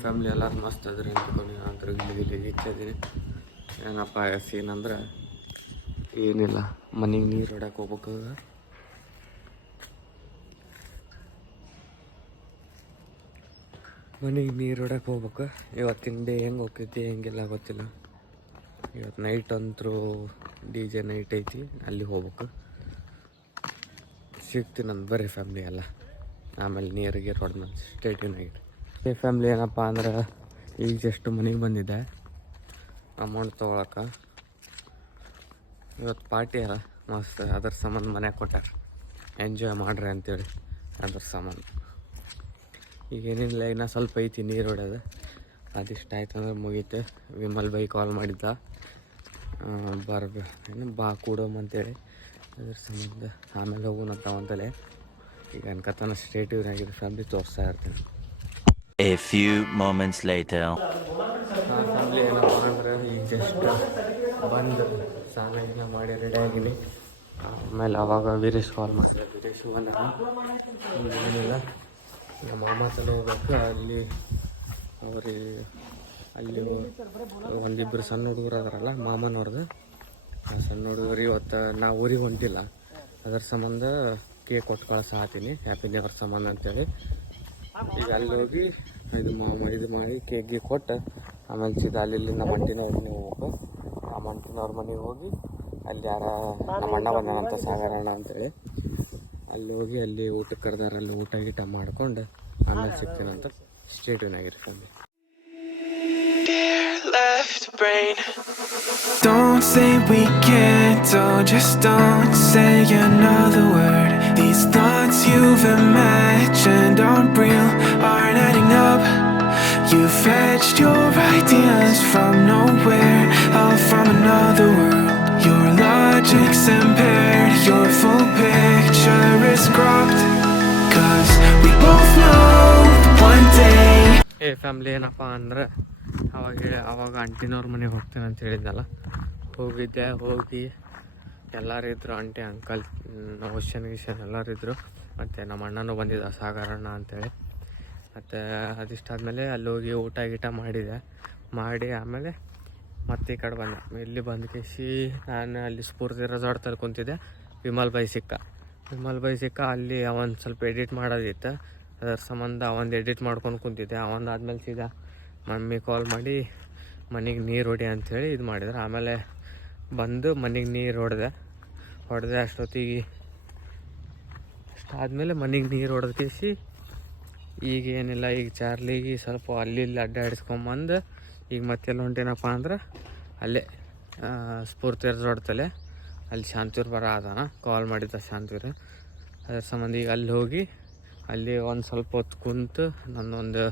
Family ಎಲ್ಲರೂ ಮಸ್ತ್ ಅದ್ರಿ ಅಂದ್ಕೊಂಡು ನಂತರ ಗಿಲ್ಲಿ ಇಚ್ಛದೀನಿ. ಏನಪ್ಪ ಸೀನ್ ಅಂದ್ರೆ ಏನಿಲ್ಲ, ಮನೆಗೆ ನೀರು ಹೊಡಕ್ಕೆ ಹೋಗ್ಬೇಕು. ಮನೆಗೆ ನೀರು ಹೊಡಕ್ಕೆ ಹೋಗ್ಬೇಕು. ಇವತ್ತಿನ ಡೇ ಹೆಂಗೆ ಹೋಗ್ತೈತಿ ಹೆಂಗೆಲ್ಲ ಗೊತ್ತಿಲ್ಲ. ಇವತ್ತು ನೈಟ್ ಅಂತರೂ DJ ನೈಟ್ ಐತಿ, ಅಲ್ಲಿ ಹೋಗ್ಬೇಕು. ಸಿಗ್ತೀನಿ ನಂದು ಬರ್ರಿ ಫ್ಯಾಮ್ಲಿ ಎಲ್ಲ. ಆಮೇಲೆ ನೀರಿಗೆ ಹೊಡೆದ ಮೇಲೆ ಸ್ಟೇಟಿವ್ ನೈಟ್. ಫ್ಯಾಮ್ಲಿ ಏನಪ್ಪ ಅಂದ್ರೆ ಈಗ ಜಸ್ಟ್ ಮನೆಗೆ ಬಂದಿದ್ದೆ ಅಮೌಂಟ್ ತೊಗೊಳಕ್ಕೆ. ಇವತ್ತು ಪಾರ್ಟಿ ಅಲ್ಲ ಮಸ್ತ್, ಅದ್ರ ಸಂಬಂಧ ಮನೆಗೆ ಕೊಟ್ಟಾರ, ಎಂಜಾಯ್ ಮಾಡ್ರಿ ಅಂತೇಳಿ. ಅದ್ರ ಸಂಬಂಧ ಈಗ ಏನಿಲ್ಲ, ಇನ್ನೂ ಸ್ವಲ್ಪ ಐತಿ ನೀರು ಹೊಡ್ಯೋದು. ಅದಿಷ್ಟ ಆಯ್ತು ಅಂದ್ರೆ ಮುಗೀತು. ವಿಮಲ್ ಬೈ ಕಾಲ್ ಮಾಡಿದ್ದ, ಏನು ಬಾ ಕೊಡೋಮಂತೇಳಿ. ಅದ್ರ ಸಂಬಂಧ ಆಮೇಲೆ ಹೋಗೋಣಂತ ಅಂತಲೇ ಈಗ ಅನ್ಕತ್ತಾನ ಸ್ಟೇಟಿವ್ನಾಗಿರೋ ಫ್ಯಾಮ್ಲಿ ತೋರಿಸ್ತಾ ಇರ್ತೀನಿ. A few moments later. Family ಏನಪ್ಪ ಅಂದ್ರೆ ಈಗ ಜಸ್ಟ್ ಬಂದು ಸ್ನಾನ ಮಾಡಿ ರೆಡಿ ಆಗಿನಿ. ಆಮೇಲೆ ಅವಾಗ ವೀರೇಶ್ ಕಾಲ್ ಮಾಡಿದೆ. ವೀರೇಶ್ ಬಂದ ಏನಿಲ್ಲ, ನಮ್ಮ ಮಾಮ ತಲೆ ಹೋಗ್ಬೇಕು. ಅಲ್ಲಿ ಒಂದಿಬ್ಬರು ಸಣ್ಣ ಹುಡುಗರು ಅದಾರಲ್ಲ ಮಾಮನವ್ರದ್ದು, ಆ ಸಣ್ಣ ಹುಡುಗರು ಇವತ್ತು ನಾವು ಊರಿಗೆ ಹೊಂಟಿಲ್ಲ. ಅದ್ರ ಸಂಬಂಧ ಕೇಕ್ ಕೊಟ್ಟು ಕಳ್ಸಾತೀನಿ, ಹ್ಯಾಪಿ ನ್ಯೂ ಇಯರ್ ಸಂಬಂಧ ಅಂತೇಳಿ. ಈಗ ಅಲ್ಲಿ ಹೋಗಿ ಇದು ಮಾಡಿ ಕೇಕ್ಗೆ ಕೊಟ್ಟು ಆಮೇಲೆ ಸೀದಾ ಅಲ್ಲಿ ನಮ್ಮ ಅಂಟಿನವ್ರ ಮನೆಗೆ ಹೋಗ್ಬೇಕು. ನಮ್ಮ ಅಂಟಿನವ್ರ ಮನೆಗೆ ಹೋಗಿ ಅಲ್ಲಿ ನಮ್ಮ ಅಣ್ಣ ಬಂದಾನಂತ ಸಾಗರಣ್ಣ ಅಂತೇಳಿ, ಅಲ್ಲಿ ಹೋಗಿ ಅಲ್ಲಿ ಊಟಕ್ಕೆ ಕರೆದಾರ, ಅಲ್ಲಿ ಊಟ ಗೀಟ ಮಾಡ್ಕೊಂಡು ಆಮೇಲೆ ಸಿಗ್ತೀನಂತ. ಸ್ಟೇಟಿವ್ನಾಗಿರಿ family. Don't say we can't, oh just don't say another word. These thoughts you've imagined aren't real, aren't adding up. You fetched your ideas from nowhere, all from another world. Your logic's impaired, your full picture is cropped. Cause we both know one day. Family ಏನಪ್ಪ ಅಂದ್ರೆ ಅವಾಗ ಅಂಟಿನವ್ರ ಮನೆಗೆ ಹೋಗ್ತೇನೆ ಅಂತ ಹೇಳಿದ್ನಲ್ಲ, ಹೋಗಿದ್ದೆ. ಹೋಗಿ ಎಲ್ಲರಿದ್ರು, aunty uncle ಗಿಶನ್ ಎಲ್ಲರಿದ್ರು. ಮತ್ತು ನಮ್ಮ ಅಣ್ಣನೂ ಬಂದಿದ್ದ, ಸಾಗರಣ್ಣ ಅಂತೇಳಿ. ಮತ್ತು ಅದಿಷ್ಟಾದ್ಮೇಲೆ ಅಲ್ಲಿ ಹೋಗಿ ಊಟ ಗೀಟ ಮಾಡಿ ಆಮೇಲೆ ಮತ್ತೆ ಈ ಕಡೆ ಬಂದೆ. ಇಲ್ಲಿ ಬಂದು ಕೇಸಿ ನಾನು ಅಲ್ಲಿ ಸ್ಫೂರ್ತಿ ರೆಸಾರ್ಟಲ್ಲಿ ಕುಂತಿದ್ದೆ. ವಿಮಲ್ ಬೈ ಸಿಕ್ಕ. ಅಲ್ಲಿ ಅವನು ಸ್ವಲ್ಪ ಎಡಿಟ್ ಮಾಡೋದಿತ್ತು, ಅದರ ಸಂಬಂಧ ಅವನು ಎಡಿಟ್ ಮಾಡ್ಕೊಂಡು ಕುಂತಿದ್ದೆ. ಅವನಾದ್ಮೇಲೆ ಸೀದಾ ಮಮ್ಮಿ ಕಾಲ್ ಮಾಡಿ ಮನೆಗೆ ನೀರು ಹೊಡಿ ಅಂಥೇಳಿ ಇದು ಮಾಡಿದ್ರು. ಆಮೇಲೆ ಬಂದು ಮನೆಗೆ ನೀರು ಹೊಡೆದೆ ಅಷ್ಟೊತ್ತಿಗೆ. ಅಷ್ಟಾದಮೇಲೆ ಮನೆಗೆ ನೀರು ಹೊಡೆದ್ಕೇಸಿ ಈಗ ಏನಿಲ್ಲ, ಈಗ ಚಾರ್ಲಿಗೆ ಸ್ವಲ್ಪ ಅಲ್ಲಿ ಅಡ್ಡಾಡಿಸ್ಕೊಂಬಂದು ಈಗ ಮತ್ತೆಲ್ಲ ಹೊಂಟೇನಪ್ಪ ಅಂದ್ರೆ ಅಲ್ಲೇ ಸ್ಫೂರ್ತಿ ರೆಸಾರ್ಟ್ತಲ್ಲೇ ಅಲ್ಲಿ ಶಾಂತಿವ್ರು ಅದಾನ, ಕಾಲ್ ಮಾಡಿದ್ದ ಶಾಂತಿವ್ರು. ಅದ್ರ ಸಂಬಂಧ ಈಗ ಅಲ್ಲಿ ಹೋಗಿ ಅಲ್ಲಿ ಒಂದು ಸ್ವಲ್ಪ ಹೊತ್ತು ಕುಂತು ನನ್ನೊಂದು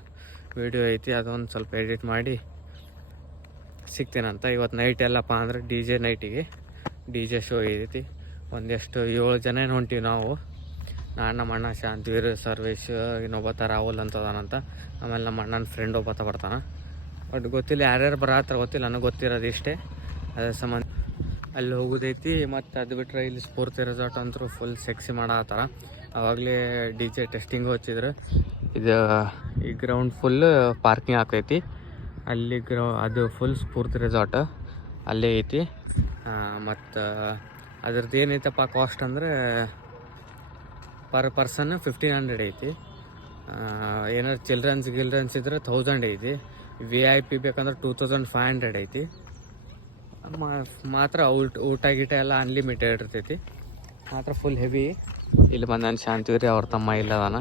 ವಿಡಿಯೋ ಐತಿ, ಅದೊಂದು ಸ್ವಲ್ಪ ಎಡಿಟ್ ಮಾಡಿ ಸಿಗ್ತೀನಂತ. ಇವತ್ತು ನೈಟ್ ಎಲ್ಲಪ್ಪ ಅಂದ್ರೆ DJ ಶೋ ಐತಿ. ಒಂದೆಷ್ಟು 7 ಜನ ಹೊಂಟೀವಿ ನಾವು. ನಾನು, ನಮ್ಮ ಅಣ್ಣ ಶಾಂತಿವೀರ್, ಸರ್ವೇಶ್, ಇನ್ನೊಬ್ಬ ರಾಹುಲ್ ಅಂತದಾನಂತ. ಆಮೇಲೆ ನಮ್ಮ ಅಣ್ಣನ ಫ್ರೆಂಡ್ ಒಬ್ಬ ಬರ್ತಾನೆ. ಬಟ್ ಗೊತ್ತಿಲ್ಲ ಯಾರ್ಯಾರು ಬರತ್ತಾರ, ಗೊತ್ತಿಲ್ಲ, ನನಗೆ ಗೊತ್ತಿರೋದು ಇಷ್ಟೇ. ಅದ್ರ ಸಂಬಂಧ ಅಲ್ಲಿ ಹೋಗೋದೈತಿ. ಮತ್ತು ಅದು ಬಿಟ್ಟರೆ ಇಲ್ಲಿ ಸ್ಫೂರ್ತಿ ರೆಸಾರ್ಟ್ ಅಂತೂ ಫುಲ್ ಸೆಕ್ಸಿ ಮಾಡತ್ತಾರ. ಆವಾಗಲೇ DJ ಟೆಸ್ಟಿಂಗ್ ಹಚ್ಚಿದ್ರು. ಈ ಗ್ರೌಂಡ್ ಫುಲ್ ಪಾರ್ಕಿಂಗ್ ಆಗ್ತೈತಿ. ಅಲ್ಲಿ ಅದು ಫುಲ್ ಸ್ಫೂರ್ತಿ ರೆಸಾರ್ಟ್ ಅಲ್ಲೇ ಐತಿ. ಮತ್ತು ಅದ್ರದ್ದು ಏನೈತಪ್ಪ ಕಾಸ್ಟ್ ಅಂದರೆ ಪರ್ ಪರ್ಸನ್ 1500 ಐತಿ. ಏನಾದ್ರು ಚಿಲ್ಡ್ರನ್ಸ್ ಇದ್ರೆ 1000 ಐತಿ. VIP ಬೇಕಂದ್ರೆ 2500 ಐತಿ. ಮಾತ್ರ ಊಟ ಗೀಟ ಎಲ್ಲ ಅನ್ಲಿಮಿಟೆಡ್ ಇರ್ತೈತಿ. ಮಾತ್ರ ಫುಲ್ ಹೆವಿ. ಇಲ್ಲಿ ಬಂದು ನಾನು ಶಾಂತಿವ್ರಿ ಅವ್ರ ತಮ್ಮ ಇಲ್ಲದಾನ.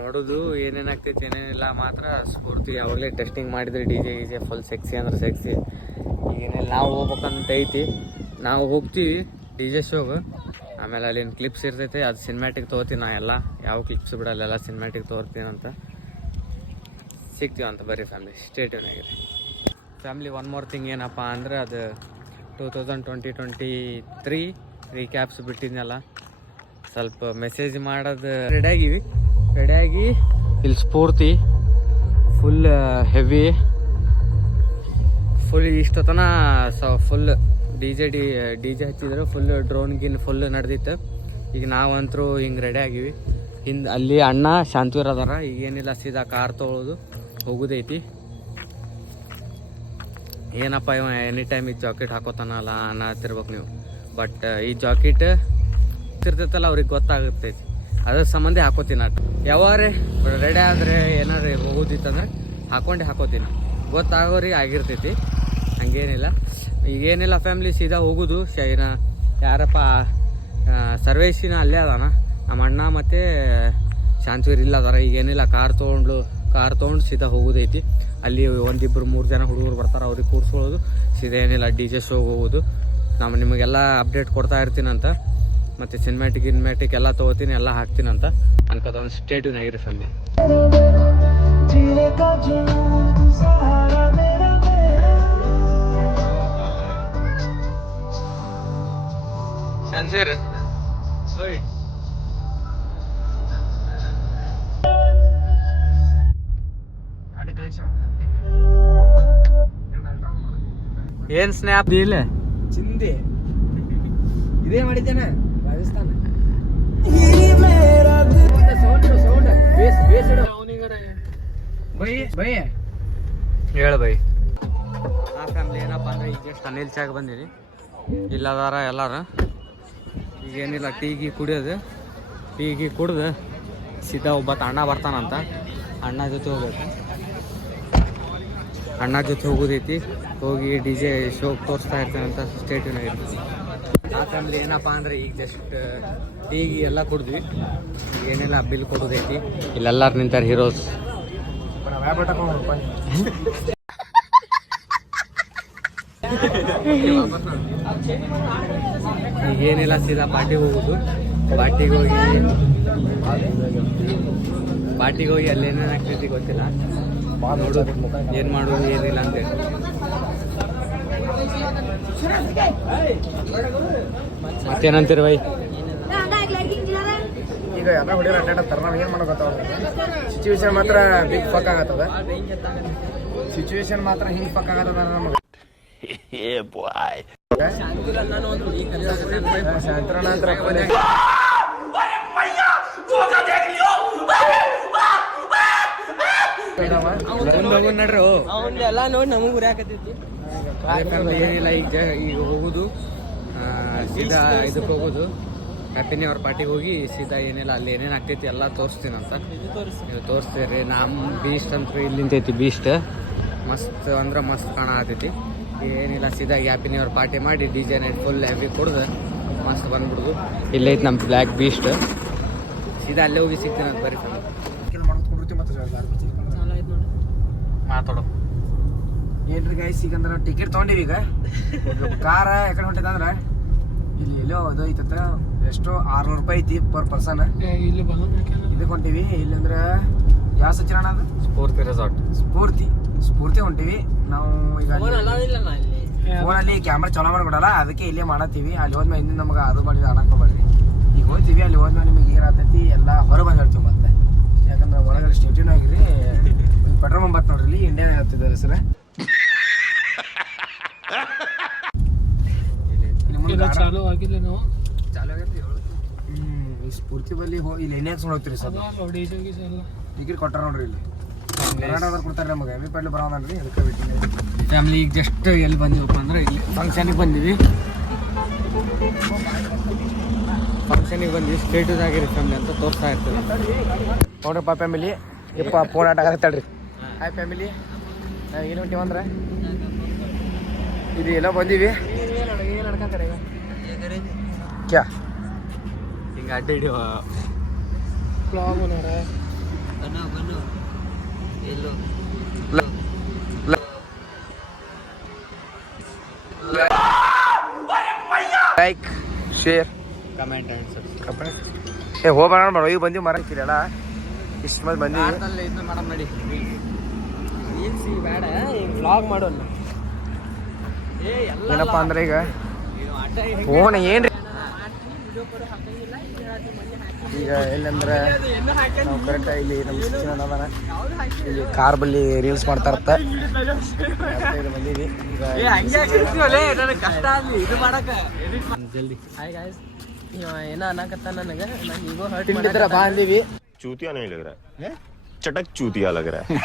ನೋಡೋದು ಏನೇನಾಗ್ತೈತಿ ಏನೇನಿಲ್ಲ. ಮಾತ್ರ ಸ್ಫೂರ್ತಿ ಯಾವಾಗಲೇ ಟೆಸ್ಟಿಂಗ್ ಮಾಡಿದ್ರೆ DJ ಫುಲ್ ಸೆಕ್ಸಿ ಅಂದ್ರೆ ಸೆಕ್ಸಿ. ಈಗೇನಿಲ್ಲ, ನಾವು ಹೋಗ್ಬೇಕಂತ ಐತಿ. ನಾವು ಹೋಗ್ತೀವಿ DJ ಶೋಗೆ. ಆಮೇಲೆ ಅಲ್ಲಿನ ಕ್ಲಿಪ್ಸ್ ಇರ್ತೈತೆ, ಅದು ಸಿನಿಮ್ಯಾಟಿಕ್ ತೊಗೋತೀನಿ. ನಾ ಎಲ್ಲ ಯಾವ ಕ್ಲಿಪ್ಸ್ ಬಿಡಲ್ಲ, ಎಲ್ಲ ಸಿನಿಮ್ಯಾಟಿಕ್ ತೊಗೊತೀನಂತ. ಸಿಗ್ತೀವಂತ ಬರ್ರಿ ಫ್ಯಾಮಿಲಿ, ಸ್ಟೇಟಿವ್ನಾಗಿರಿ ಫ್ಯಾಮಿಲಿ. ಒನ್ ಮೋರ್ ಥಿಂಗ್ ಏನಪ್ಪ ಅಂದರೆ ಅದು 2023 ರೀಕ್ಯಾಪ್ಸ್ ಬಿಟ್ಟಿದ್ನಲ್ಲ, ಸ್ವಲ್ಪ ಮೆಸೇಜ್ ಮಾಡೋದು ರೆಡಿಯಾಗಿ ಇಲ್ಲಿ ಸ್ಫೂರ್ತಿ ಫುಲ್ ಹೆವಿ, ಫುಲ್ ಇಷ್ಟೊತ್ತನ ಫುಲ್ DJ ಹಚ್ಚಿದ್ರು. ಫುಲ್ ಡ್ರೋನ್ ಫುಲ್ ನಡೆದಿತ್ತು. ಈಗ ನಾವಂತರೂ ಹಿಂಗೆ ರೆಡಿ ಆಗಿವಿ. ಹಿಂದೆ ಅಲ್ಲಿ ಅಣ್ಣ ಶಾಂತಿವೀರ್ ಅದಾರ. ಈಗೇನಿಲ್ಲ, ಸೀದಾ ಕಾರ್ ತೊಗೊಳೋದು ಹೋಗೋದೈತಿ. ಏನಪ್ಪ ಇವ ಎನಿ ಟೈಮ್ ಈ ಜಾಕೆಟ್ ಹಾಕೋತಾನಲ್ಲ ಅನ್ನತ್ತಿರ್ಬೇಕು ನೀವು. ಬಟ್ ಈ ಜಾಕೆಟ್ ಇರ್ತೈತಲ್ಲ ಅವ್ರಿಗೆ ಗೊತ್ತಾಗುತ್ತೈತಿ, ಅದ್ರ ಸಂಬಂಧ ಹಾಕೋತೀನಿ. ಅಟ್ ಯಾವಾರೇ ರೆಡಿ ಆದರೆ ಏನಾರು ಹೋಗೋದಿತ್ತಂದ್ರೆ ಹಾಕೋತೀನಿ. ಗೊತ್ತಾಗೋರಿಗೆ ಆಗಿರ್ತೈತಿ, ಹಂಗೇನಿಲ್ಲ. ಈಗೇನಿಲ್ಲ ಫ್ಯಾಮ್ಲಿ, ಸೀದಾ ಹೋಗೋದು. ಯಾರಪ್ಪ ಸರ್ವೇಶಿನ ಅಲ್ಲೇ ಅದಾನ, ನಮ್ಮ ಅಣ್ಣ ಮತ್ತು ಶಾಂತಿವೀರ್ ಇಲ್ಲ ಅದಾರ. ಈಗೇನಿಲ್ಲ, ಕಾರ್ ತೊಗೊಂಡು ಸೀದಾ ಹೋಗೋದೈತಿ. ಅಲ್ಲಿ 1-2-3 ಜನ ಹುಡುಗರು ಬರ್ತಾರೆ, ಅವ್ರಿಗೆ ಕೂರಿಸ್ಕೊಳ್ಳೋದು. ಸೀದಾ ಏನಿಲ್ಲ DJ ಶೋಗೆ ಹೋಗೋದು. ನಾನು ನಿಮಗೆಲ್ಲ ಅಪ್ಡೇಟ್ ಕೊಡ್ತಾ ಇರ್ತೀನಂತ, ಮತ್ತು ಸಿನಿಮ್ಯಾಟಿಕ್ ಎಲ್ಲ ತೊಗೋತೀನಿ, ಎಲ್ಲ ಹಾಕ್ತೀನಂತ ಅನ್ಕೋತ ಒಂದು ಸ್ಟೇಟ್ಯೂನ್ ಆಗಿರಿ ಫ್ಯಾಮಿಲಿ. ಏನ್ ಸ್ನ್ಯಾಪ್ ಇಲ್ಲ ಚಿಂದಿ ಇದೇ ಮಾಡಿದ್ದೇನೆ ರಾಜಸ್ಥಾನ. ಹೇಳ ಬೈ. ಆ ಫ್ಯಾಮಿಲಿ ಏನಪ್ಪ ಅಂದ್ರೆ ಈಗ ಜಸ್ಟ್ ಅನಿಲ್ ಚಾಗ್ ಬಂದೀನಿ. ಇಲ್ಲದಾರ ಎಲ್ಲಾರ. ಈಗೇನಿಲ್ಲ, ಟೀಗಿ ಕುಡಿಯೋದು. ಟೀಗಿ ಕುಡ್ದು ಸೀದಾ ಒಬ್ಬ ಅಣ್ಣ ಬರ್ತಾನಂತ, ಅಣ್ಣ ಜೊತೆ ಹೋಗ್ಬೇಕು. ಅಣ್ಣ ಜೊತೆ ಹೋಗೋದೈತಿ. ಹೋಗಿ DJ ಶೋ ತೋರಿಸ್ತಾ ಇರ್ತಾನಂತ ಸ್ಟೇಟ್ಯೂನ್ ಆಗಿರ್ತೀವಿ. ಆ ಫ್ಯಾಮಿಲಿ ಏನಪ್ಪ ಅಂದ್ರೆ ಈಗ ಜಸ್ಟ್ ಟೀಗಿ ಎಲ್ಲ ಕುಡಿದ್ವಿ. ಏನಿಲ್ಲ, ಬಿಲ್ ಕೊಡೋದೈತಿ. ಇಲ್ಲೆಲ್ಲಾರು ನಿಂತಾರೆ ಹೀರೋಸ್. ಈಗೇನಿಲ್ಲ, ಸೀದಾ ಪಾರ್ಟಿಗೆ ಹೋಗುದು. ಪಾರ್ಟಿಗೆ ಹೋಗಿ ಅಲ್ಲಿ ಏನೇನು ಆಗ್ತೈತಿ ಗೊತ್ತಿಲ್ಲ, ನೋಡೋದು ಏನು ಮಾಡೋದು ಏನಿಲ್ಲ ಅಂತೇಳಿ. ಮತ್ತೇನಂತೀರಿ ಬೈ? ಈಗ ಎಲ್ಲ ಹುಡುಗರು ಅಡ್ಡಾಡತ್ತಾರ, ನಾವು ಏನು ಮಾಡೋಕತ್ತಾವ. ಸಿಚುವೇಶನ್ ಮಾತ್ರ ಬಿಗ್ ಫಕ್ ಆಗತ್ತದ. ಸಿಚುವೇಶನ್ ಮಾತ್ರ ಹಿಂಗೆ ಫಕ್ ಆಗತ್ತದ ನಮಗೆ. ಶಾಂತರಣ ಅಂತ ನಡ್ರಿ ಎಲ್ಲ ನೋಡಿ ನಮಗೆ ಉರಿಯಾಕತ್ತೈತಿ. ಏನಿಲ್ಲ, ಈಗ ಹೋಗುದು ಸೀದಾ ಇದಕ್ಕೆ ಹೋಗೋದು. ಹ್ಯಾಪಿ ನ್ಯೂ ಇಯರ್ ಪಾರ್ಟಿಗೆ ಹೋಗಿ ಸೀದಾ ಏನಿಲ್ಲ, ಅಲ್ಲಿ ಏನೇನು ಆಗ್ತೈತಿ ಎಲ್ಲ ತೋರಿಸ್ತೀನಂತ. ನೀವು ತೋರಿಸ್ತೀರಿ. ನಮ್ಮ ಬೀಸ್ಟ್ ಅಂತ ಇಲ್ಲಿ ನಿಂತೈತಿ. ಬೀಸ್ಟ್ ಮಸ್ತ್ ಅಂದ್ರೆ ಮಸ್ತ್ ಕಾಣತೈತಿ. ಏನಿಲ್ಲ, ಸೀದಾ ಹ್ಯಾಪಿ ನ್ಯೂ ಇಯರ್ ಪಾರ್ಟಿ ಮಾಡಿ DJ ನೈಟ್ ಫುಲ್ ಹೆವಿ ಕುಡ್ದು ಮಸ್ತ್ ಬಂದ್ಬಿಡುದು. ಇಲ್ಲೈತಿ ನಮ್ಮ ಬ್ಲ್ಯಾಕ್ ಬೀಸ್ಟ್. ಸೀದಾ ಅಲ್ಲೇ ಹೋಗಿ ಸಿಗ್ತೀನಂತ ಬರೀ ಮಾತಾಡೋ. ಏನ್ರಿ ಗೈಸ್, ಈಗ ಅಂದ್ರೆ ಟಿಕೆಟ್ ತೊಗೊಂಡಿವಿ. ಈಗ ಕಾರ ಯಾಕಡೆ ಹೊಂಟೈತಂದ್ರೆ ಇಲ್ಲಿ ಎಲ್ಲೋ ಅದು ಐತತ್ತ, ಎಷ್ಟು 600 ರೂಪಾಯಿ ಐತಿ ಪರ್ ಪರ್ಸನ್. ಇದಕ್ಕೆ ಹೊಂಟಿವಿ. ಇಲ್ಲಂದ್ರೆ ಯಾವ ಸಚಿರಣ ಅದು ಸ್ಫೂರ್ತಿ ರೆಸಾರ್ಟ್. ಸ್ಫೂರ್ತಿ ಹೊಂಟಿವಿ ನಾವು. ಈಗ ಫೋನಲ್ಲಿ ಕ್ಯಾಮ್ರಾ ಚಲೋ ಮಾಡ್ಕೊಡಲ್ಲ, ಅದಕ್ಕೆ ಇಲ್ಲೇ ಮಾಡತ್ತೀವಿ. ಅಲ್ಲಿ ಹೋದ್ಮೇಲೆ ಹಿಂದಿನ ನಮಗೆ ಅದು ಮಾಡಿ ಅನ್ನಕ್ಕೆ ಹೋಗ್ಬೇಡ್ರಿ. ಈಗ ಹೋಗ್ತೀವಿ, ಅಲ್ಲಿ ಹೋದ್ಮೇಲೆ ನಿಮಗೆ ಏನಾಗ್ತೈತಿ ಎಲ್ಲ ಹೊರ ಬಂದು ಹೇಳ್ತೀವಿ ಮತ್ತೆ. ಯಾಕಂದ್ರೆ ಒಳಗಡೆ ಸ್ಟೇಟ್ಯೂನ್ ಆಗಿರಿ ಪೆಟ್ರೋಲ್ ಬಂಬತ್ ನೋಡ್ರಿ. ಇಲ್ಲಿ ಇಂಡಿಯನ್ ಹೇಳ್ತಿದ್ದಾರೆ ಸರ್. ಚಾಲು ಆಗಿಲ್ಲ ನಾವು ಚಾಲು ಆಗೈತಿ. ಈ ಸ್ಫೂರ್ತಿ ಬಲ್ಲಿ ಇಲ್ಲಿ ಎಣ್ಣೆ ಹಾಕ್ಸ್ಕೊಂಡು ಹೋಗ್ತೀರಿ ಸರ್. ಟಿಕೆಟ್ ಕೊಟ್ಟಾರ ನೋಡ್ರಿ. ಇಲ್ಲಿ ಕರ್ನಾಟಕದವ್ರು ಕೊಡ್ತಾರೆ ನಮಗೆ. ಎಮ್ಮಿ ಪಡ್ಲಿ ಬರೋದನ್ರಿ, ಅದಕ್ಕೆ ವೇಟಿಂಗ್. ಫ್ಯಾಮಿಲಿ ಈಗ ಜಸ್ಟ್ ಎಲ್ಲಿ ಬಂದಿವಪ್ಪ ಅಂದ್ರೆ ಇಲ್ಲಿ ಫಂಕ್ಷನಿಗೆ ಬಂದಿವಿ. ಸ್ಟೇಟಸ್ ಆಗಿರಿ ಫ್ಯಾಮಿಲಿ ಅಂತ ತೋರಿಸ್ತಾ ಇರ್ತೀವಿ ನೋಡ್ರಪ್ಪ ಫ್ಯಾಮಿಲಿ. ಯಪ್ಪ ಫೋನ್ ಆಟ ಆಗತ್ತಳ್ರಿ. ಹಾಯ್ ಫ್ಯಾಮಿಲಿ, ನಾವು ಏನು ಹೊಂಟೀವಂದ್ರೆ ಇದು ಎಲ್ಲ ಬಂದೀವಿ. ಕ್ಯಾ ಹಿಂಗೆ ಅಡ್ಡ ಹಿಡಿಯುವ like share comment and subscribe. ಹೋಗೋಣ ಬೇಡ, ಈಗ ಬಂದೀವಿ ಮರಕ್ಕಿರಲ್ಲ. ಇಷ್ಟು ಮಂದಿ ಬಂದೀವಿ. ಇದು ಮಾಡಮ್ ನಡಿ. ಬೇಡ, ಈಗ ವ್ಲಾಗ್ ಮಾಡೋಲ್ಲ. ಏನಪ್ಪ ಅಂದ್ರೆ ಈಗ ಫೋನ್ ಏನ್ರಿ ಈಗ ಎಲ್ಲಂದ್ರೆ ನಾವು ಕರೆಕ್ಟಾಗಿ ಇಲ್ಲಿ ನಮ್ಮ ಶಿಕ್ಷಣ ಅದಾನ, ಇಲ್ಲಿ ಕಾರ್ ಬಲ್ಲಿ ರೀಲ್ಸ್ ಮಾಡ್ತಾ ಇರ್ತ ಬಂದೀವಿ. ಕಷ್ಟ ಅಲ್ಲಿ ಇದು ಮಾಡಕ್ಕೆ ಜಲ್ದಿ. ಹಾಯ್ ಗಾಯ್ಸ್, ಏನ ಅನ್ನಕತ್ತ ನನಗೆ ನಂಗೆ ಈಗೋ ಹರ್ಟ್ ತಿಂಡಿದ್ರ ಬಾ ಅಂದೀವಿ. चूतिया नहीं लग रहा है चटक चूतिया लग रहा है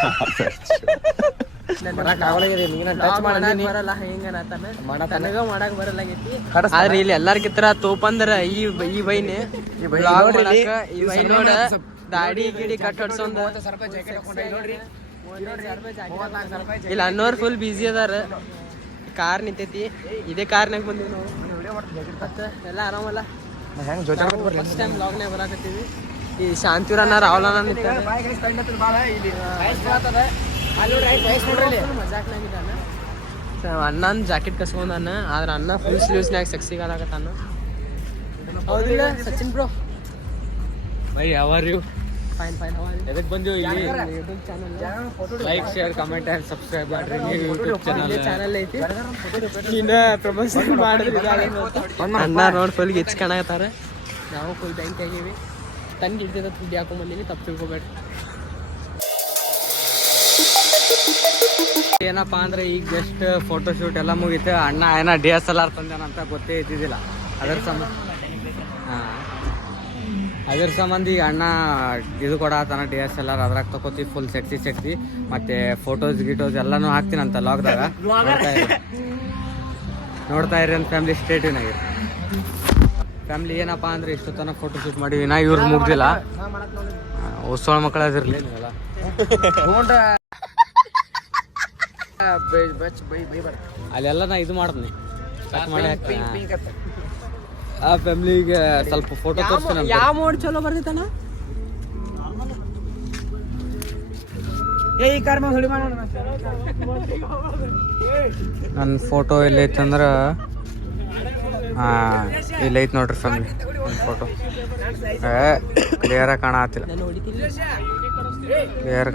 ಬರಕ್ ಆಗಲಾಗ್ಯದ ನಿಂಗೆ ಟಚ್ ಮಾಡಿದೀನಿ ಬರಲ್ಲ ಹಿಂಗ ಅನ್ನತಾನ ಮಾಡತಾನ ನನಗ ಮಾಡಕ್ ಬರಲಾಗೈತಿ ಕಡಸ್ತಾನ. ಆದ್ರೆ ಇಲ್ಲಿ ಎಲ್ಲಾರ್ಕಿತ್ರ ತೋಪಂದ್ರ ಈ ಬೈನೆ ಈ ಬೈ vlog ನೋಡ್ರಿ ಇಲ್ಲಿ. ಮಾಡಾಕ ಈ ಬೈ ನೋಡ ದಾಡಿ ಗಿಡಿ ಕಟ್ ಹೊಡ್ಸೊಂದ 30 ರೂಪಾಯಿ ಜಾಕೆಟ್ ಹಾಕೊಂಡ್ರಿ ನೋಡ್ರಿ. 30 ರೂಪಾಯಿ ಇಲ್ಲ ಅನ್ನೋರ್ ಫುಲ್ ಬಿಸಿ ಅದಾರ. ಕಾರ್ ನಿಂತೈತಿ ಇದೇ ಕಾರ್ನಾಗ ಬಂದೀವಿ ನಾವು ಮತ್ತೆ ಎಲ್ಲ ಆರಾಮಲ್ಲ. ಹೆಂಗ್ ಜೊತೆ ಬರ್ಲಿ ಫಸ್ಟ್ ಟೈಮ್ ವ್ಲಾಗ್ನಾಗ ಬರಾಕತ್ತೀವಿ. ಈ ಶಾಂತಿವರನ್ನ ರಾಹುಲನ ನಿಂತಾನೆ ಬಾಯ್ ಗೈಸ್ ತಂಡತ್ರ ಬಾಳ ಇಲ್ಲಿ ಐಸ್ ಬರತ್ತದ. ಅಲ್ಲಿ ನೋಡ್ರಿ ಐಸ್ ನೋಡ್ರಿ ಇಲ್ಲಿ. ಮಜಾಕ್ನಾಗಿದ್ದಾನ. ಅಣ್ಣನ ಜಾಕೆಟ್ ಕಸ್ಕೊಂಡಾನ ಆದ್ರೆ ಅಣ್ಣ ಫುಲ್ ಸ್ಲೀವ್ಸ್ನಾಗ ಸೆಕ್ಸಿ ಕಾಣಕತ್ತಾನ. ಹೌದಿಲ್ಲ ಸಚಿನ್ ಬ್ರೋ? ಬೈ ಅವರ್ ಯು ಫೈನ್ ಫೈನ್ ಎದಕ್ಕೆ ಬಂದಿವಿ ಇಲ್ಲಿ? YouTube channel like share comment and subscribe ಮಾಡ್ರಿ ಯೂಟ್ಯೂಬ್ ಚಾನಲ್. ಚಾನಲ್ ಐತಿ. ಇನ್ನ ಪ್ರಮೋಷನ್ ಮಾಡಿದ್ರಿ ಅಣ್ಣ ನೋಡಿ ಫುಲ್ ಗಿಚ್ ಕಾಣಕತ್ತಾರ. ನಾವು ಫುಲ್ ಬ್ಯಾಂಕ್ ಆಗೀವಿ. ತನ್ಗೆ ಇಡ್ತಿದ್ದ ದುಡ್ಡು ಹಾಕೊಂಡ್ ತಪ್ಪು ತಿಳ್ಕೊಬೇಡ್ರಿ. ಏನಪ್ಪಾ ಅಂದ್ರೆ ಈಗ ಜಸ್ಟ್ ಫೋಟೋ ಶೂಟ್ ಎಲ್ಲ ಮುಗೀತು. ಅಣ್ಣ ಏನೋ DSLR ತಂದೇನಂತ ಗೊತ್ತೇ ಇದ್ದಿದ್ದಿಲ್ಲ. ಅದ್ರ ಸಂಬಂಧ ಈಗ ಅಣ್ಣ ಇದು ಕೊಡತಾನ DSLR. ಅದ್ರಾಗ ತಗೋತಿ ಫುಲ್ ಸೆಕ್ಸಿ ಮತ್ತೆ ಫೋಟೋಸ್ ಗಿಟೋಸ್ ಎಲ್ಲಾನು ಹಾಕ್ತೀನಂತ ಲಾಗ್ದಾಗ. ನೋಡ್ತಾ ಇರಿ ಅಂತ ಫ್ಯಾಮಿಲಿ ಸ್ಟೇಟಿನಾಗ. ಫ್ಯಾಮಿಲಿ ಏನಪ್ಪಾ ಅಂದ್ರೆ ಇಷ್ಟು ತನಕ ಫೋಟೋ ಶೂಟ್ ಮಾಡಿವಿ. ನಾ ಇವ್ರು ಮುಗ್ದಿಲ್ಲ. ಹೊಸೋಳ ಮಕ್ಕಳಾದಿರ್ಲಿ ನೀವೆಲ್ಲ. ಅಲ್ಲೆಲ್ಲ ನಾ ಇದು ಮಾಡ್ತೀನಿ ಕಟ್ ಮಾಡಿ ಹಾಕ್ತೀನಿ. ಆ ಫ್ಯಾಮಿಲಿಗೆ ಸ್ವಲ್ಪ ಫೋಟೋ ತೋರಿಸ್ತೀನಿ. ಯಾವ ಮೋಡ್ ಚಲೋ ಬರ್ದಿತ್ತಾನ? ಈ ಕಾರ್ ಮೇಲೆ ಹೊಡಿ ಮಾಡೋಣ. ನನ್ನ ಫೋಟೋ ಎಲ್ಲೈತೆ ಅಂದ್ರೆ ಇಲ್ಲೈತೆ ನೋಡ್ರಿ ಫ್ಯಾಮಿಲಿ. ನನ್ನ ಫೋಟೋ ಕ್ಲಿಯರಾಗಿ ಕಾಣತ್ತಿಲ್ಲ. ನಾನು ಹೊಡಿತೀನಿ. ಕ್ಲಿಯರ್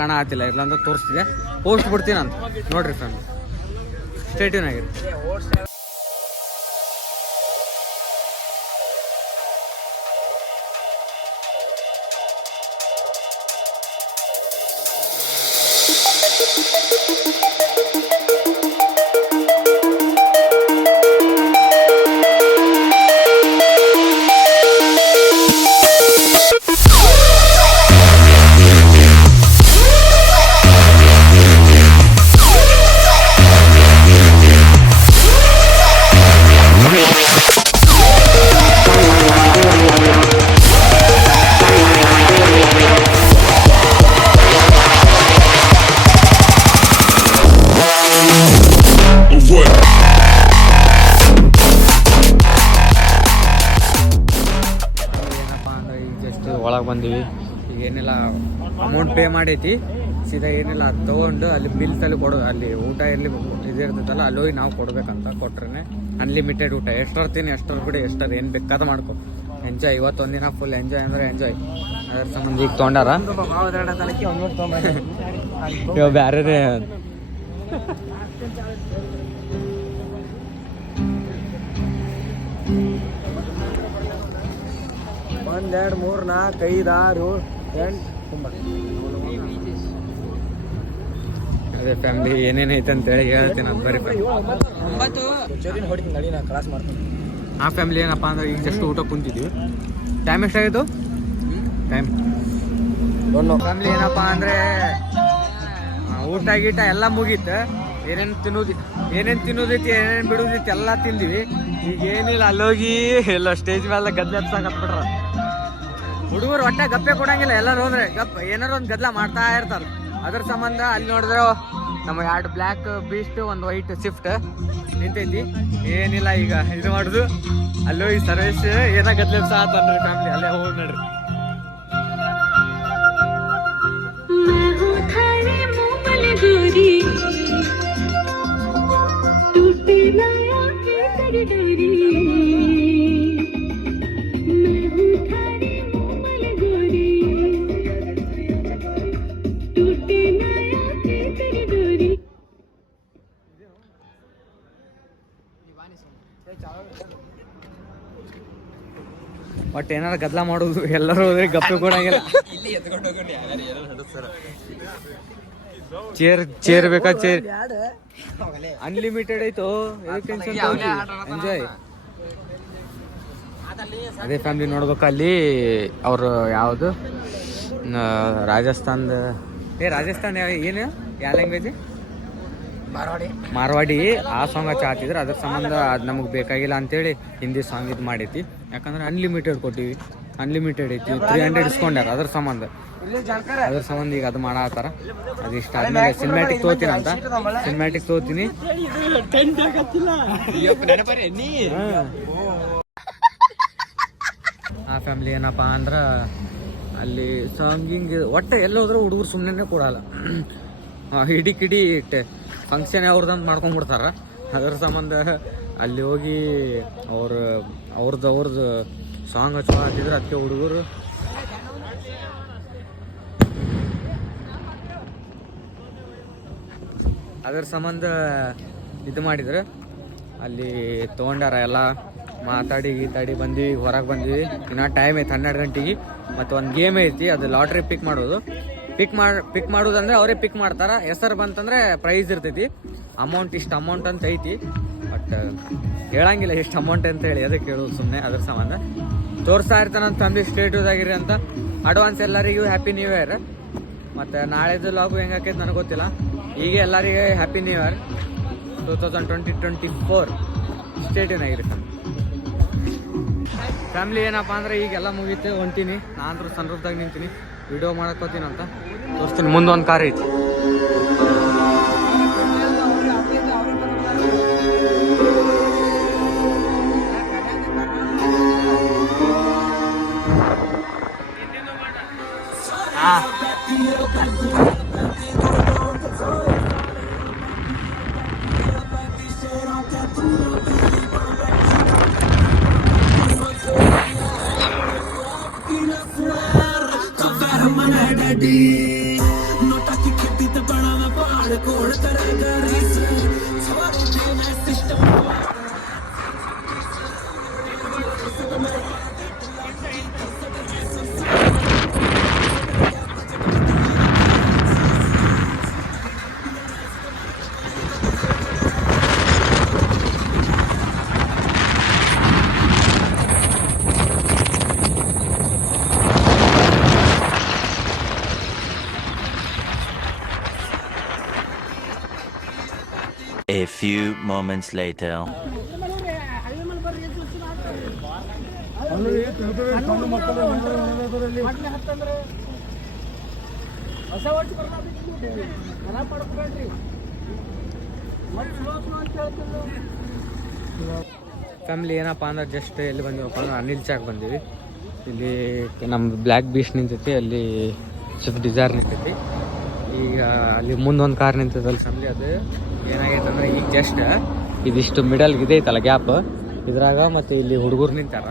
ಕಾಣತ್ತಿಲ್ಲ. ಇಲ್ಲಾಂದ್ರೆ ತೋರಿಸ್ತಿದೆ, ಪೋಸ್ಟ್ ಬಿಡ್ತೀನಿ ಅಂತ ನೋಡ್ರಿ ಫ್ಯಾಮಿಲಿ. ಸ್ಟೇಟ್ಯೂನ್ ಆಗಿರಿ. ಒಳಗೆ ಬಂದೀವಿ. ಈಗ ಏನಿಲ್ಲ ಅಮೌಂಟ್ ಪೇ ಮಾಡೈತಿ. ಸೀದಾ ಏನಿಲ್ಲ ಅದು ತೊಗೊಂಡು ಅಲ್ಲಿ ಬಿಲ್ ತಲೆ ಕೊಡೋದು. ಅಲ್ಲಿ ಊಟ ಇರಲಿ ಇದು ಇರ್ತೈತಲ್ಲ ಅಲ್ಲಿ ಹೋಗಿ ನಾವು ಕೊಡ್ಬೇಕಂತ. ಕೊಟ್ರೆ ಅನ್ಲಿಮಿಟೆಡ್ ಊಟ. ಎಷ್ಟರ ತಿನ್ನಿ ಎಷ್ಟರ ಬಿಡಿ ಎಷ್ಟರ ಏನು ಬೇಕಾದ ಮಾಡ್ಕೊ. ಎಂಜಾಯ್. ಇವತ್ತೊಂದಿನ ಫುಲ್ ಎಂಜಾಯ್ ಅಂದ್ರೆ ಎಂಜಾಯ್. ಅದ್ರ ಸಂಬಂಧ ಈಗ ತೊಗೊಂಡಾರ ಇವಾಗ ಬೇರೆ. ಒಂದ್ 2 3 4 5 6 7 ಅದೇ ಫ್ಯಾಮಿಲಿ ಏನೇನೈತೆ ಅಂತೇಳಿ ಹೇಳ್ತೀನಿ ಅಂತ ಬರೀ. ಹೊಡಿತೀನಿ ನಡಿ, ನಾ ಕ್ಲಾಸ್ ಮಾಡ್ತೀನಿ. ಆ ಫ್ಯಾಮಿಲಿ ಏನಪ್ಪ ಅಂದ್ರೆ ಈಗ ಜಸ್ಟ್ ಊಟ ಕುಂತಿದ್ವಿ. ಟೈಮ್ ಎಷ್ಟಾಗಿತ್ತು? ಟೈಮ್ ಫ್ಯಾಮಿಲಿ ಏನಪ್ಪ ಅಂದರೆ ಊಟ ಗೀಟ ಎಲ್ಲ ಮುಗೀತು. ಏನೇನು ತಿನ್ನೋದೈತಿ ಏನೇನು ಬಿಡೋದೈತಿ ಎಲ್ಲ ತಿಂದಿವಿ. ಈಗ ಏನಿಲ್ಲ ಅಲ್ಲೋಗಿ ಎಲ್ಲ ಸ್ಟೇಜ್ ಮೇಲೆ ಗದ್ಲೆ ಹತ್ಸಾಕತ್ಬಿಟ್ರ ಹುಡುಗರು. ಒಟ್ಟೆ ಗಪ್ಪೆ ಕೊಡಂಗಿಲ್ಲ. ಎಲ್ಲ ನೋಡ್ರೆ ಏನಾರು ಒಂದು ಗದ್ಲ ಮಾಡ್ತಾ ಇರ್ತಾರೆ. ಅದ್ರ ಸಂಬಂಧ ಅಲ್ಲಿ ನೋಡಿದ್ರೆ ನಮ್ಮ 2 ಬ್ಲ್ಯಾಕ್ ಬೀಸ್ಟ್ 1 ವೈಟ್ ಸ್ವಿಫ್ಟ್ ನಿಂತೈತಿ. ಏನಿಲ್ಲ ಈಗ ಇದು ಮಾಡುದು ಅಲ್ಲೋಗಿ ಸರ್ವಿಸ್ ಏನ ಗದ್ಲೆ ಸಾತನ್ರಿ ಫ್ಯಾಮಿಲಿ. ಅಲ್ಲೇ ಹೋಗಿ ನೋಡ್ರಿ. ಬಟ್ ಏನಾರ ಗದ್ಲ ಮಾಡೋದು ಎಲ್ಲರೂ ಹೋದ್ರೆ ಗಪ್ಪೆ ಕೊಡಂಗಿಲ್ಲ. ಚೇರ್ ಬೇಕಾ? ಚೇರ್ ಅನ್ಲಿಮಿಟೆಡ್ ಐತೋ. ಎಂಜಾಯ್. ಅದೇ ಫ್ಯಾಮ್ಲಿ ನೋಡ್ಬೇಕು. ಅಲ್ಲಿ ಅವರು ಯಾವುದು ರಾಜಸ್ಥಾನದ ರಾಜಸ್ಥಾನ ಏನು ಯಾವ ಲ್ಯಾಂಗ್ವೇಜ್ ಮಾರ್ವಾಡಿ ಆ ಸಾಂಗ್ ಹಚ್ಚಾತಿದ್ರು. ಅದ್ರ ಸಂಬಂಧ ಅದು ನಮಗೆ ಬೇಕಾಗಿಲ್ಲ ಅಂತೇಳಿ ಹಿಂದಿ ಸಾಂಗ್ ಇದು ಮಾಡೈತಿ. ಯಾಕಂದ್ರೆ ಅನ್ಲಿಮಿಟೆಡ್ ಕೊಟ್ಟಿವಿ, ಅನ್ಲಿಮಿಟೆಡ್ ಐತಿ, 300 ಇಸ್ಕೊಂಡ್ಯಾರ. ಅದ್ರ ಸಂಬಂಧ ಈಗ ಅದು ಮಾಡತ್ತಾರ. ಅದು ಇಷ್ಟ ಆದ್ಮೇಲೆ ಸಿನಿಮ್ಯಾಟಿಕ್ ತಗೋತೀನಿ ಅಂತ, ಸಿನಿಮ್ಯಾಟಿಕ್ ತಗೋತೀನಿ. ಆ ಫ್ಯಾಮ್ಲಿ ಏನಪ್ಪ ಅಂದ್ರೆ ಅಲ್ಲಿ ಸಾಂಗಿಂಗ್ ಒಟ್ಟು ಎಲ್ಲೋದ್ರೂ ಹುಡುಗರು ಸುಮ್ಮನೆ ಕೊಡಲ್ಲ. ಇಡೀ ಫಂಕ್ಷನ್ ಅವ್ರದಂತ ಮಾಡ್ಕೊಂಡ್ಬಿಡ್ತಾರ. ಅದರ ಸಂಬಂಧ ಅಲ್ಲಿ ಹೋಗಿ ಅವ್ರದ್ದು ಸಾಂಗ್ ಹಚ್ಕೊಳತ್ತಿದ್ರು. ಅದಕ್ಕೆ ಹುಡುಗರು ಅದರ ಸಂಬಂಧ ಇದು ಮಾಡಿದ್ರು. ಅಲ್ಲಿ ತೊಗೊಂಡಾರ ಎಲ್ಲ ಮಾತಾಡಿ ಗೀತಾಡಿ ಬಂದ್ವಿ, ಹೊರಗೆ ಬಂದ್ವಿ. ಇನ್ನೂ ಟೈಮ್ ಐತಿ 12 ಗಂಟೆಗೆ. ಮತ್ತು ಒಂದು ಗೇಮ್ ಐತಿ, ಅದು ಲಾಟ್ರಿ ಪಿಕ್ ಮಾಡೋದು. ಪಿಕ್ ಮಾಡೋದಂದ್ರೆ ಅವರೇ ಪಿಕ್ ಮಾಡ್ತಾರೆ. ಹೆಸರು ಬಂತಂದ್ರೆ ಪ್ರೈಸ್ ಇರ್ತೈತಿ. ಅಮೌಂಟ್ ಇಷ್ಟು ಅಮೌಂಟ್ ಅಂತ ಐತಿ, ಬಟ್ ಹೇಳಂಗಿಲ್ಲ ಎಷ್ಟು ಅಮೌಂಟ್ ಅಂತ ಹೇಳಿ. ಅದಕ್ಕೆ ಹೇಳೋದು ಸುಮ್ಮನೆ. ಅದ್ರ ಸಂಬಂಧ ತೋರಿಸ್ತಾ ಇರ್ತಾನೆ ಅಂತ ಫ್ಯಾಮಿಲಿ ಸ್ಟೇಟ್ಯೂದಾಗಿರಿ ಅಂತ. ಅಡ್ವಾನ್ಸ್ ಎಲ್ಲರಿಗೂ ಹ್ಯಾಪಿ ನ್ಯೂ ಇಯರ್. ಮತ್ತು ನಾಳೆದು ಲಾಗು ಹೆಂಗಾಕೈತೆ ನನಗೆ ಗೊತ್ತಿಲ್ಲ. ಈಗ ಎಲ್ಲರಿಗೆ ಹ್ಯಾಪಿ ನ್ಯೂ ಇಯರ್ 2024. ಸ್ಟೇಟ್ಯೂನಾಗಿರಿ ಫ್ಯಾಮ್ಲಿ. ಏನಪ್ಪ ಅಂದ್ರೆ ಈಗೆಲ್ಲ ಮುಗೀತು, ಹೊಂಟೀನಿ. ನಾನು ಸನ್ರೂಫ್ದಾಗ ನಿಂತೀನಿ, ವಿಡಿಯೋ ಮಾಡಕ್ಕೋತೀನಿ ಅಂತ ತೋರಿಸ್ತೀನಿ. ಮುಂದೊಂದು ಕಾರ್ ಐತಿ. A few moments later. Family ಏನಪ್ಪ ಅಂದ್ರೆ ಜಸ್ಟ್ ಎಲ್ಲಿ ಬಂದಿವಪ್ಪ ಅಂದ್ರೆ ಅನಿಲ್ ಚಾಕ್ ಬಂದೀವಿ. ಇಲ್ಲಿ ನಮ್ಮ ಬ್ಲ್ಯಾಕ್ ಬೀಚ್ ನಿಂತೈತಿ, ಅಲ್ಲಿ ಸ್ವಿಫ್ಟ್ ಡಿಸೈರ್ ನಿಂತೈತಿ. ಈಗ ಅಲ್ಲಿ ಮುಂದೊಂದು ಕಾರ್ ನಿಂತೈತಲ್ಲ ಫ್ಯಾಮಿಲಿ. ಅದು ಏನಾಗೈತೆ ಅಂದ್ರೆ ಈಗ ಜಸ್ಟ್ ಇದಿಷ್ಟು ಮಿಡಲ್ ಇದೈತಲ್ಲ ಗ್ಯಾಪ್, ಇದ್ರಾಗ ಮತ್ತು ಇಲ್ಲಿ ಹುಡುಗರು ನಿಂತಾರ.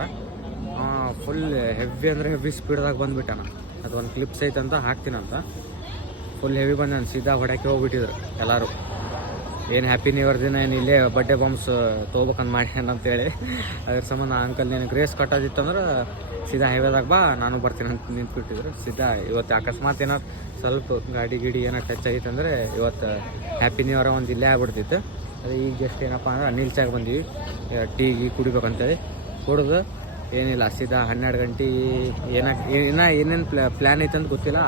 ಫುಲ್ ಹೆವಿ ಅಂದರೆ ಹೆವಿ ಸ್ಪೀಡ್ದಾಗ ಬಂದುಬಿಟ್ಟಾನ. ಅದು ಒಂದು ಕ್ಲಿಪ್ಸ್ ಐತಂತ ಹಾಕ್ತೀನಂತ. ಫುಲ್ ಹೆವಿ ಬಂದ ಸೀದಾ ಹೊಡಕ್ಕೆ ಹೋಗ್ಬಿಟ್ಟಿದ್ರು ಎಲ್ಲರೂ. ಏನು ಹ್ಯಾಪಿ ನ್ಯೂ ಇಯರ್ ದಿನ ಏನು ಇಲ್ಲೇ ಬರ್ಡೇ ಬಾಂಬ್ಸ್ ತೊಗೋಬೇಕಂತ ಮಾಡ್ಯಾನ ಅಂತೇಳಿ. ಅದ್ರ ಸಂಬಂಧ ಅಂಕಲ್ ನಿನಗೆ ರೇಸ್ ಕಟ್ಟೋದಿತ್ತಂದ್ರೆ ಸೀದಾ ಹೈವೇದಾಗ ಬಾ, ನಾನು ಬರ್ತೀನಿ ಅಂತ ನಿಂತ್ಬಿಟ್ಟಿದ್ರು. ಸೀದಾ ಇವತ್ತು ಅಕಸ್ಮಾತ್ ಏನಾರು ಸ್ವಲ್ಪ ಗಾಡಿ ಏನಾರು ಟಚ್ ಆಗಿತ್ತು ಅಂದರೆ ಇವತ್ತು ಹ್ಯಾಪಿ ನ್ಯೂ ಇಯರ್ ಒಂದು ಇಲ್ಲೇ ಆಗ್ಬಿಡ್ತಿತ್ತು. ಅದು ಈಗ ಜಸ್ಟ್ ಏನಪ್ಪ ಅಂದ್ರೆ ಅನಿಲ್ ಚಾಕ್ ಬಂದೀವಿ, ಟೀ ಕುಡಿಬೇಕಂತೇಳಿ. ಕುಡಿದು ಏನಿಲ್ಲ ಸೀದಾ 12 ಗಂಟೆ ಏನೇನು ಪ್ಲ್ಯಾನ್ ಐತೆ ಅಂತ ಗೊತ್ತಿಲ್ಲ.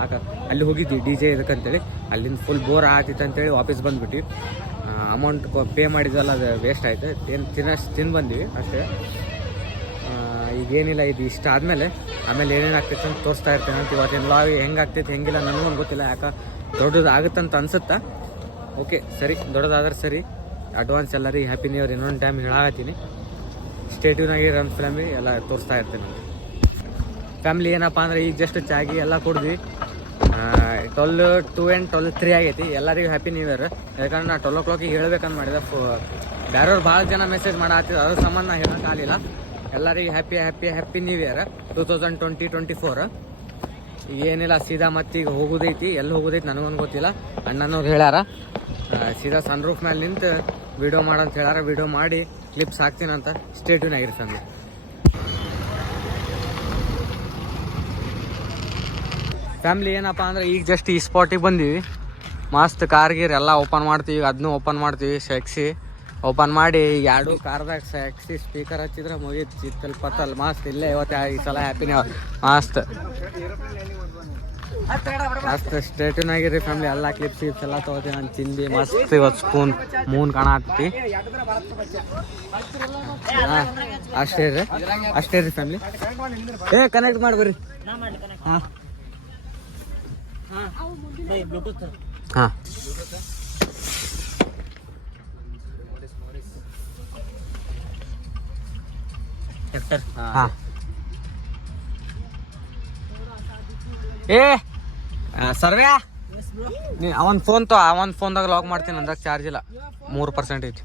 ಅಲ್ಲಿ ಹೋಗಿದ್ವಿ DJ ಇದಕ್ಕಂತೇಳಿ. ಅಲ್ಲಿಂದ ಫುಲ್ ಬೋರ್ ಆಗ್ತಿತ್ತು ಅಂತೇಳಿ ವಾಪಸ್ ಬಂದುಬಿಟ್ಟು ಅಮೌಂಟ್ ಪೇ ಮಾಡಿದ್ವಲ್ಲ, ಅದು ವೇಸ್ಟ್ ಆಯಿತು. ತಿಂದು ಬಂದ್ವಿ ಅಷ್ಟೇ. ಈಗೇನಿಲ್ಲ, ಇದು ಇಷ್ಟ ಆದಮೇಲೆ ಆಮೇಲೆ ಏನೇನು ಆಗ್ತೈತೆ ಅಂತ ತೋರಿಸ್ತಾ ಇರ್ತೇನೆ ಅಂತ. ಇವತ್ತಿನ ಲಾಗ್ ಹೆಂಗೆ ಆಗ್ತೈತೆ ಹೆಂಗಿಲ್ಲ ನನಗೂ ಗೊತ್ತಿಲ್ಲ. ಯಾಕೆ ದೊಡ್ಡದು ಆಗುತ್ತಂತ ಅನ್ಸುತ್ತಾ. ಓಕೆ ಸರಿ, ದೊಡ್ಡದಾದ್ರೆ ಸರಿ. ಅಡ್ವಾನ್ಸ್ ಎಲ್ಲರಿಗೆ ಹ್ಯಾಪಿ ನ್ಯೂ ಇಯರ್ ಇನ್ನೊಂದು ಟೈಮ್ ಹೇಳಾಕತ್ತೀನಿ. ಸ್ಟೇಟ್ಯೂನಾಗಿ ರನ್ ಫ್ಯಾಮಿಲಿ ಎಲ್ಲ ತೋರಿಸ್ತಾ ಇರ್ತೀನಿ. ಫ್ಯಾಮಿಲಿ ಏನಪ್ಪ ಅಂದರೆ ಈಗ ಜಸ್ಟ್ ಚಾಗಿ ಎಲ್ಲ ಕುಡಿದ್ವಿ. 12 and 12:03 ಆಗೈತಿ. ಎಲ್ಲರಿಗೂ ಹ್ಯಾಪಿ ನ್ಯೂ ಇಯರ್. ಯಾಕಂದ್ರೆ ನಾ 12 o'clock ಹೇಳ್ಬೇಕಂತ ಮಾಡಿದೆ. ಬೇರೆಯವ್ರು ಭಾಳ ಜನ ಮೆಸೇಜ್ ಮಾಡಾತಿದ್ರು, ಅದ್ರ ಸಂಬಂಧ ನಾ ಹೇಳೋಕ್ಕಾಗಲಿಲ್ಲ. ಎಲ್ಲರಿಗೂ ಹ್ಯಾಪಿ ನ್ಯೂ ಇಯರ್ 2024. ಏನಿಲ್ಲ ಸೀದಾ ಮತ್ತೀಗ ಹೋಗೋದೈತಿ. ಎಲ್ಲಿ ಹೋಗೋದೈತಿ ನನಗೊಂದು ಗೊತ್ತಿಲ್ಲ. ಅಣ್ಣನವ್ರು ಹೇಳ್ಯಾರ ಸೀದಾ ಸನ್ ರೂಫ್ ಮೇಲೆ ನಿಂತು ವಿಡಿಯೋ ಮಾಡಂತ ಹೇಳ್ಯಾರ. ವಿಡಿಯೋ ಮಾಡಿ ಕ್ಲಿಪ್ಸ್ ಹಾಕ್ತೀನಂತ. ಸ್ಟೇಟ್ಯೂನಾಗಿರಿ ಫ್ಯಾಮಿಲಿ. ಫ್ಯಾಮಿಲಿ ಏನಪ್ಪ ಅಂದ್ರೆ ಈಗ ಜಸ್ಟ್ ಈ ಸ್ಪಾಟಿಗೆ ಬಂದೀವಿ. ಮಸ್ತ್ ಕಾರ್ ಗೀರ್ ಎಲ್ಲ ಓಪನ್ ಮಾಡ್ತೀವಿ, ಅದನ್ನೂ ಓಪನ್ ಮಾಡ್ತೀವಿ. ಸೆಕ್ಸಿ ಓಪನ್ ಮಾಡಿ ಎರಡು ಕಾರ್ದಾಗ ಸ್ಯಾಕ್ಸಿ ಸ್ಪೀಕರ್ ಹಚ್ಚಿದ್ರೆ ಮುಗೀತು ಚಿತ್ತಲ್ ಪತ್ತಲ್ ಮಸ್ತ್ ಇಲ್ಲೇ ಇವತ್ತು ಈ ಸಲ ಹ್ಯಾಪಿ ಮಸ್ತ್ ಮಸ್ತ್ ಸ್ಟೇಟನ್ ಆಗಿರಿ ಫ್ಯಾಮಿಲಿ ಎಲ್ಲ ಕ್ಲಿಪ್ಸ್ ಗಿಪ್ಸ್ ಎಲ್ಲ ತೊಗೋತೀವಿ ನಾನು ತಿಂದು ಮಸ್ತ್ ಇವತ್ತು ಸ್ಪೂನ್ ಮೂನ್ ಕಾಣತ್ತಿ ಹಾಂ ಅಷ್ಟೇ ರೀ ಫ್ಯಾಮಿಲಿ ಕನೆಕ್ಟ್ ಮಾಡಿ ಬರ್ರಿ ಹಾಂ ಹಾಂ ಹಾಂ ಸರ್ವ್ಯಾ ನೀ ಅವನ್ ಫೋನ್ದಾಗ ಲಾಕ್ ಮಾಡ್ತೀನಿ ಅಂದಾಗ ಚಾರ್ಜ್ ಇಲ್ಲ 3% ಐತಿ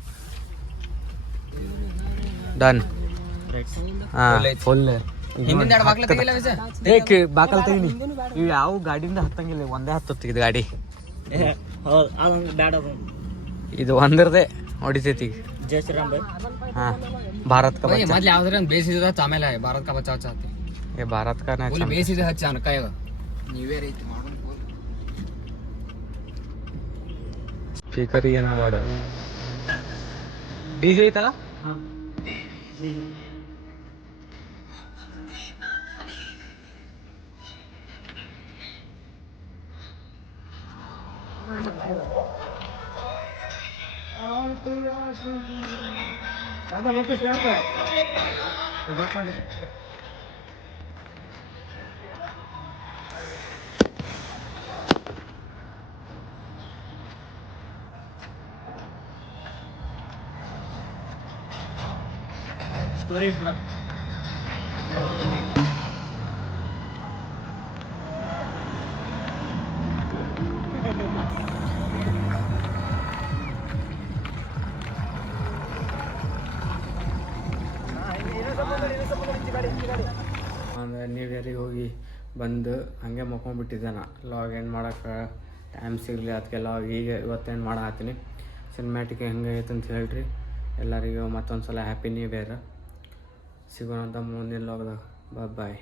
ಡನ್ ಹಾಂ ಫುಲ್ ಬಾಕಲ್ ತೆಗಿನಿ ಇವು ಯಾವ ಗಾಡಿಯಿಂದ ಹತ್ತಂಗಿಲ್ಲ ಒಂದೇ ಹತ್ತತ್ತಿದ್ ಗಾಡಿ ಇದು ಒಂದರದೇ ಹೊಡಿತೈತಿ ಈಗ ಜೈ ಶ್ರೀರಾಮ್ ಬೈ ಹಾಂ ಭಾರತ್ ಕಾ ಬಚ್ಚಾ ಮೊದ್ಲು ಯಾವ್ದಾರ ಬೇಸಿದ ಆಮೇಲೆ ಭಾರತ್ ಕಾ ಬಚ್ಚಾ ಹಚ್ಚಿ ಏ ಭಾರತ್ ಕಾ ಬೇಸಿದ ಹಚ್ಚಿ ಅನ್ಕಾಯ ನೀವೇ ರೈತಿ ಸ್ಪೀಕರ್ ಏನ ಮಾಡ ಡಿಜೆ ಐತಲ್ಲ ಅಂದರೆ ನ್ಯೂ ಇಯರಿಗೆ ಹೋಗಿ ಬಂದು ಹಾಗೆ ಮಕ್ಕೊಂಡ್ಬಿಟ್ಟಿದ್ದೆ ನಾ ಲಾಗ್ ಏನು ಮಾಡೋಕ್ಕೆ ಟೈಮ್ ಸಿಗಲಿ ಅದಕ್ಕೆ ಲಾಗ್ ಈಗ ಇವತ್ತೇನು ಮಾಡತ್ತೀನಿ ಸಿನಿಮ್ಯಾಟಿಕ್ ಹೆಂಗೈತೆ ಅಂತ ಹೇಳ್ರಿ ಎಲ್ಲರಿಗೂ ಮತ್ತೊಂದು ಸಲ ಹ್ಯಾಪಿ ನ್ಯೂ ಇಯರ್ ಸಿಗೋಣ ಅಂತ ಮುಂದಿನ ಲಾಗ್ದಾಗ ಬಾಯ್